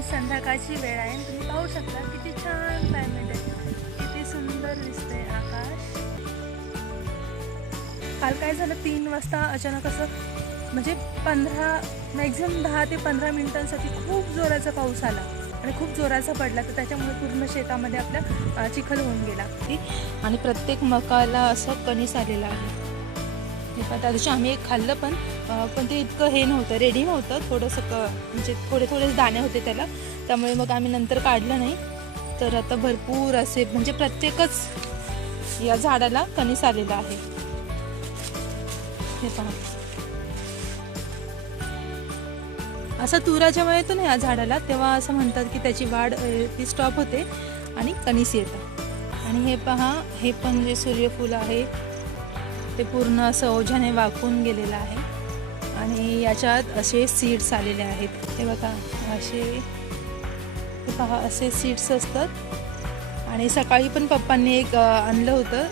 आणि संध्याकाळची वेळ आहे. तुम्ही पाहू शकता किती छान क्लायमेट आहे किती सुंदर दिसतंय आकाश. काल काय झालं? तीन वाजता अचानक असं म्हणजे पंधरा मॅक्झिमम दहा ते पंधरा मिनिटांसाठी खूप जोराचा पाऊस आला आणि खूप जोराचा पडला. तर त्याच्यामुळे पूर्ण शेतामध्ये आपल्या चिखल होऊन गेला. आणि प्रत्येक मकाला असं कणीस आलेला आहे. पण त्या दिवशी आम्ही एक खाल्लं पण पण ते इतकं हे नव्हतं रेडी नव्हतं. थोडंसं क म्हणजे थोडे थोडे दाणे होते त्याला. त्यामुळे मग आम्ही नंतर काढलं नाही. तर आता भरपूर असे म्हणजे प्रत्येकच या झाडाला कणीस आलेला आहे. हे पहा. असा तुरा जेव्हा येतो ना या झाडाला. तेव्हा असं म्हणतात की त्याची वाढ ती स्टॉप होते आणि कणीस येतं. आणि हे पहा हे पण जे सूर्यफूल आहे ते पूर्ण असं ओझ्याने वाकून गेलेलं आहे. आणि याच्यात असे सीड्स आलेले आहेत. हे बघा असे हे पहा असे सीड्स असतात. आणि सकाळी पण पप्पांनी एक आणलं होतं.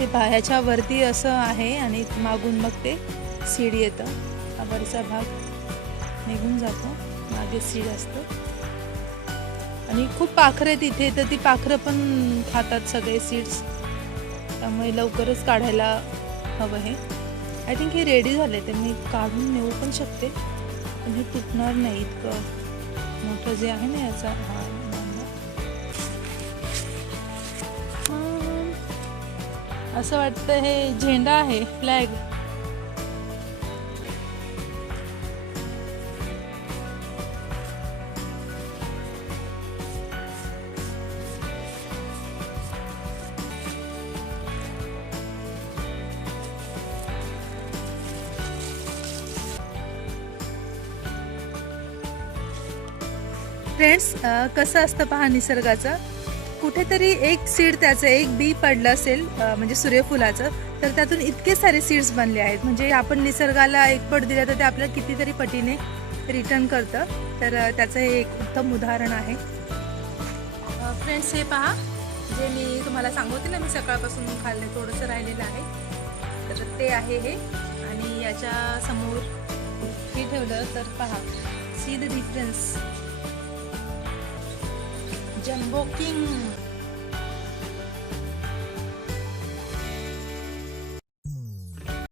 ते पहा ह्याच्यावरती असं आहे आणि मागून मग ते सीड येतं. वरचा भाग निघून जातो. मागे सीड असतं. आणि खूप पाखरं आहेत इथे तर ती पाखरं पण खातात सगळे सीड्स त्यामुळे लवकरच काढायला हवं हे. आय थिंक हे रेडी झाले ते मी काढून नेऊ पण शकते. पण हे तुटणार नाही इतकं. मोठं जे आहे ना याचा. असं वाटतं हे झेंडा आहे फ्लॅग फ्रेंड्स कसं असतं पहा निसर्गाचं? कुठेतरी एक सीड त्याचं एक बी पडलं असेल म्हणजे सूर्यफुलाचं तर त्यातून इतके सारे सीड्स बनले आहेत. म्हणजे आपण निसर्गाला एक पट दिलं तर ते आपल्याला कितीतरी पटीने रिटर्न करतं. तर त्याचं हे एक उत्तम उदाहरण आहे. फ्रेंड्स हे पहा. जे मी तुम्हाला सांगते ना मी सकाळपासून खाल्ले थोडंसं राहिलेलं आहे. तर ते आहे हे. आणि याच्या समोर हे ठेवलं तर पहा. See the difference jam booking